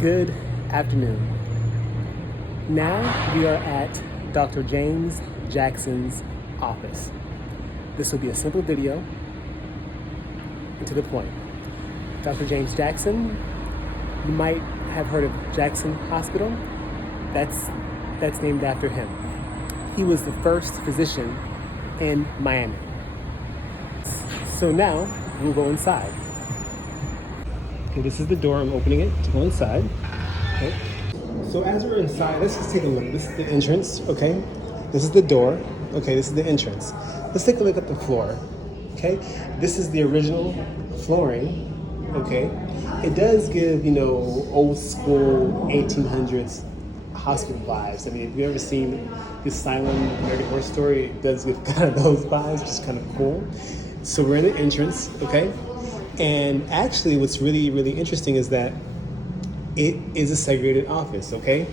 Good afternoon. Now we are at Dr. James Jackson's office. This will be a simple video and to the point. Dr. James Jackson, you might have heard of Jackson Hospital. That's named after him. He was the first physician in Miami. So now we'll go inside. Okay, this is the door. I'm opening it to go inside. Okay. So as we're inside, let's just take a look. This is the entrance, okay? This is the door. Okay, this is the entrance. Let's take a look at the floor. Okay, this is the original flooring. Okay, it does give, old school 1800s hospital vibes. I mean, if you've ever seen the Asylum, American Horror Story, it does give kind of those vibes, which is kind of cool. So we're in the entrance, okay? And actually what's really, really interesting is that it is a segregated office, okay?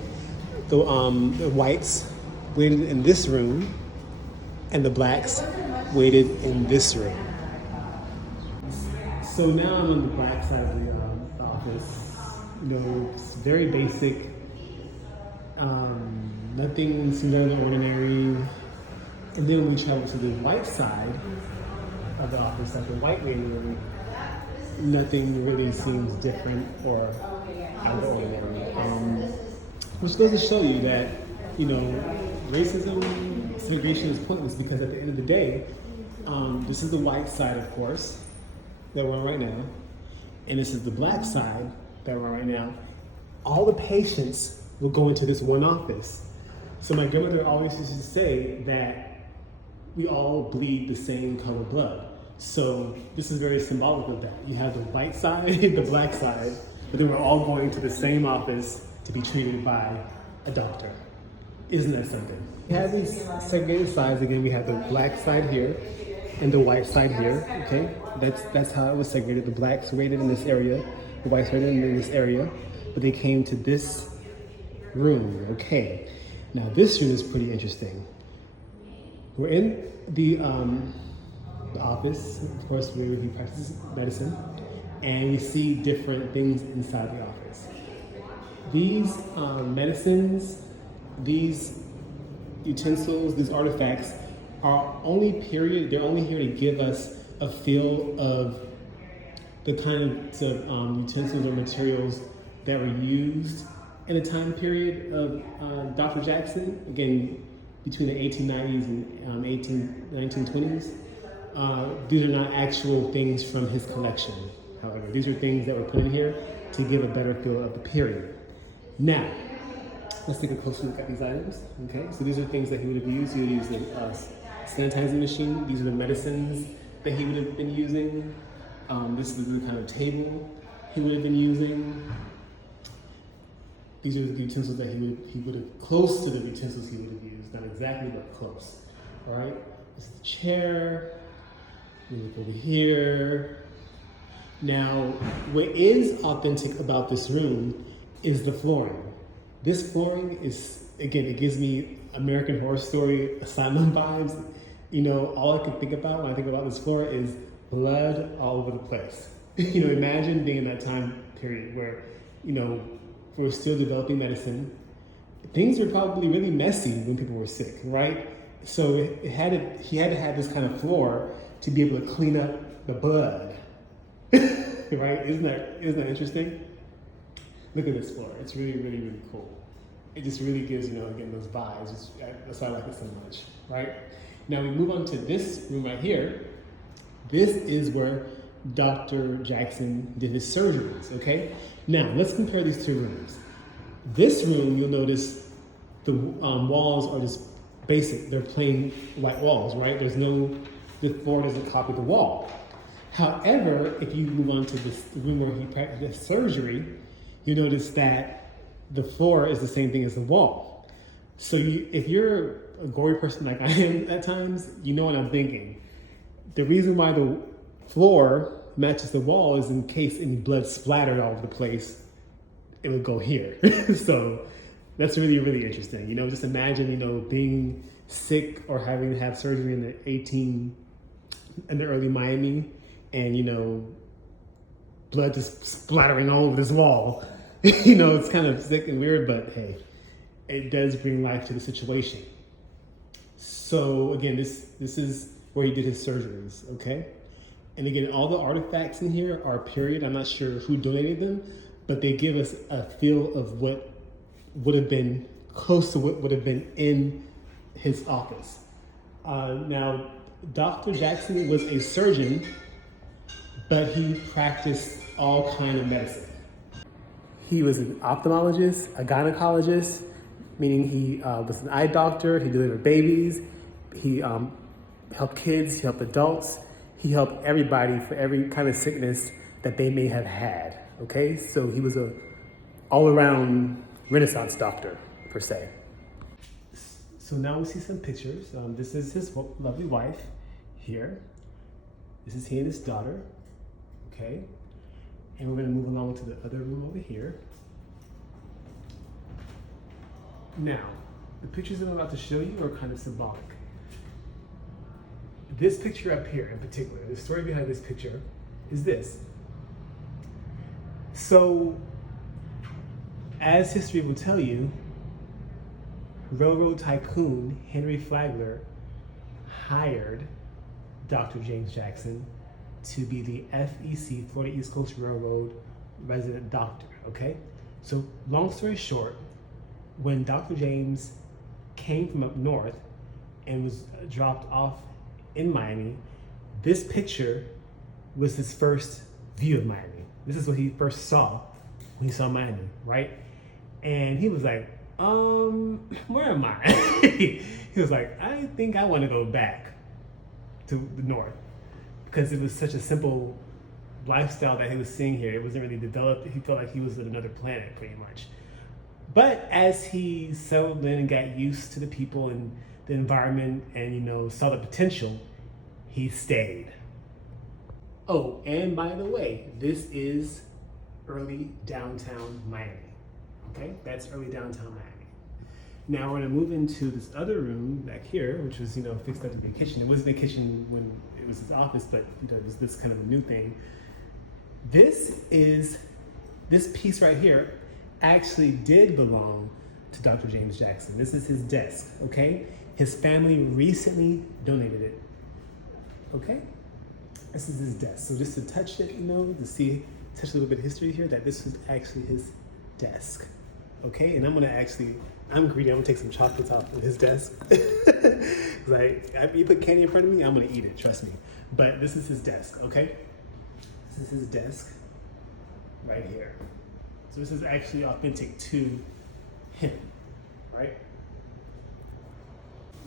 The whites waited in this room and the blacks waited in this room. So now I'm on the black side of the office. It's very basic. Nothing seems out of the ordinary. And then we travel to the white side of the office, like the white waiting room. Nothing really seems different or out of the ordinary. Which goes to show you that, racism, segregation is pointless because at the end of the day, this is the white side, of course, that we're on right now, and this is the black side that we're on right now. All the patients will go into this one office. So my grandmother always used to say that we all bleed the same color blood. So this is very symbolic of that. You have the white side, the black side, but then we're all going to the same office to be treated by a doctor. Isn't that something? We have these segregated sides. Again, we have the black side here and the white side here, okay? That's how it was segregated. The blacks waited in this area, the whites waited in this area, but they came to this room, okay? Now this room is pretty interesting. We're in the office, of course, where he practices medicine, and you see different things inside the office. These medicines, these utensils, these artifacts are they're only here to give us a feel of the kinds of utensils or materials that were used in the time period of Dr. Jackson, again, between the 1890s and 1920s. These are not actual things from his collection, however. These are things that were put in here to give a better feel of the period. Now, let's take a closer look at these items, okay? So these are things that he would have used. He would use the sanitizing machine. These are the medicines that he would have been using. This is the kind of table he would have been using. These are the utensils that he would have, close to the utensils he would have used. Not exactly, but close, all right? This is the chair. We look over here. Now, what is authentic about this room is the flooring. This flooring is, again, it gives me American Horror Story Asylum vibes. All I can think about when I think about this floor is blood all over the place. Imagine being in that time period where, we're still developing medicine. Things were probably really messy when people were sick, right? So he had to have this kind of floor to be able to clean up the blood, right? Isn't that interesting? Look at this floor. It's really, really, really cool. It just really gives, again, those vibes. That's why I like it so much, right? Now we move on to this room right here. This is where Dr. Jackson did his surgeries, okay? Now, let's compare these two rooms. This room, you'll notice the walls are just basic. They're plain white walls, right? The floor doesn't copy the wall. However, if you move on to this room where he practiced surgery, you notice that the floor is the same thing as the wall. So if you're a gory person like I am at times, you know what I'm thinking. The reason why the floor matches the wall is in case any blood splattered all over the place, it would go here. So that's really, really interesting. Just imagine, being sick or having to have surgery in the early Miami and, blood just splattering all over this wall. It's kind of sick and weird, but hey, it does bring life to the situation. So again, this is where he did his surgeries, okay? And again, all the artifacts in here are period. I'm not sure who donated them, but they give us a feel of what would have been close to what would have been in his office. Now, Dr. Jackson was a surgeon, but he practiced all kind of medicine. He was an ophthalmologist, a gynecologist, meaning he was an eye doctor. He delivered babies. He helped kids. He helped adults. He helped everybody for every kind of sickness that they may have had. Okay, so he was a all-around Renaissance doctor per se. So now we see some pictures. This is his lovely wife here. This is he and his daughter. Okay, and we're going to move along to the other room over here. Now, the pictures that I'm about to show you are kind of symbolic. This picture up here in particular, the story behind this picture is this. So, as history will tell you, Railroad Tycoon Henry Flagler hired Dr. James Jackson to be the FEC, Florida East Coast Railroad resident doctor, okay? So long story short, when Dr. James came from up north and was dropped off in Miami, this picture was his first view of Miami. This is what he first saw when he saw Miami, right? And he was like, where am I? He was like, I think I want to go back to the north, because it was such a simple lifestyle that he was seeing here. It wasn't really developed. He felt like he was on another planet pretty much. But as he settled in and got used to the people and the environment and, saw the potential, he stayed. Oh, and by the way, this is early downtown Miami. Okay, that's early downtown Miami. Now we're gonna move into this other room back here, which was, fixed up to be a kitchen. It wasn't a kitchen when it was his office, but it was this kind of a new thing. This piece right here actually did belong to Dr. James Jackson. This is his desk, okay? His family recently donated it, okay? This is his desk. So just to touch it, touch a little bit of history here, that this was actually his desk, okay? And I'm greedy, I'm gonna take some chocolates off of his desk. You put candy in front of me, I'm gonna eat it, trust me. But this is his desk, okay? This is his desk right here. So this is actually authentic to him, right?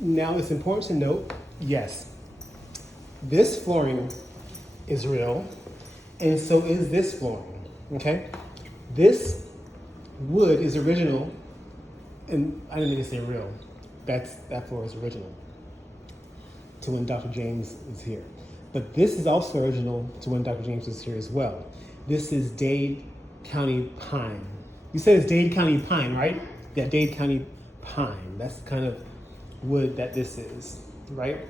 Now it's important to note, yes, this flooring is real, and so is this flooring, okay? This wood is original, and I didn't mean to say real, that floor is original to when Dr. James is here. But this is also original to when Dr. James was here as well. This is Dade County pine. You said it's Dade County pine, right? Yeah, Dade County pine. That's the kind of wood that this is, right?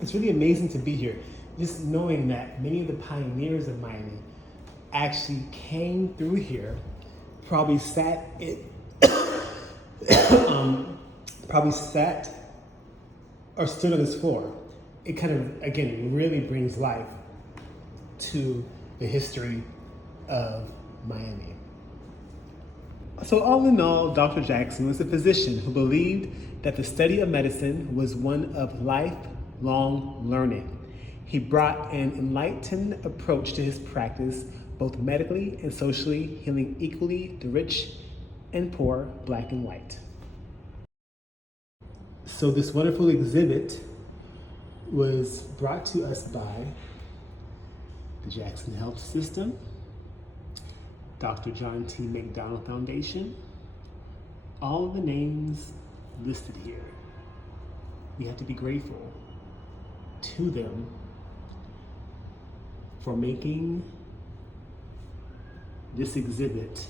It's really amazing to be here. Just knowing that many of the pioneers of Miami actually came through here, probably sat or stood on this floor. It kind of, again, really brings life to the history of Miami. So all in all, Dr. Jackson was a physician who believed that the study of medicine was one of lifelong learning. He brought an enlightened approach to his practice, both medically and socially, healing equally the rich and poor, black and white. So this wonderful exhibit was brought to us by the Jackson Health System, Dr. John T. McDonald Foundation, all of the names listed here. We have to be grateful to them for making this exhibit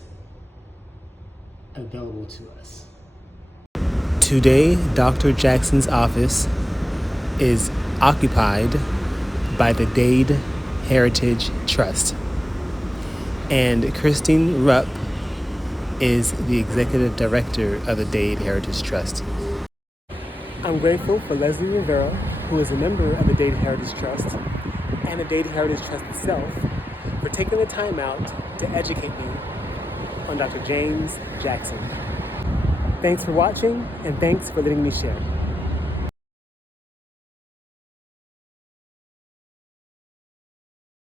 available to us. Today, Dr. Jackson's office is occupied by the Dade Heritage Trust. And Christine Rupp is the executive director of the Dade Heritage Trust. I'm grateful for Leslie Rivera, who is a member of the Dade Heritage Trust, and the Dade Heritage Trust itself, for taking the time out to educate me on Dr. James Jackson. Thanks for watching, and thanks for letting me share.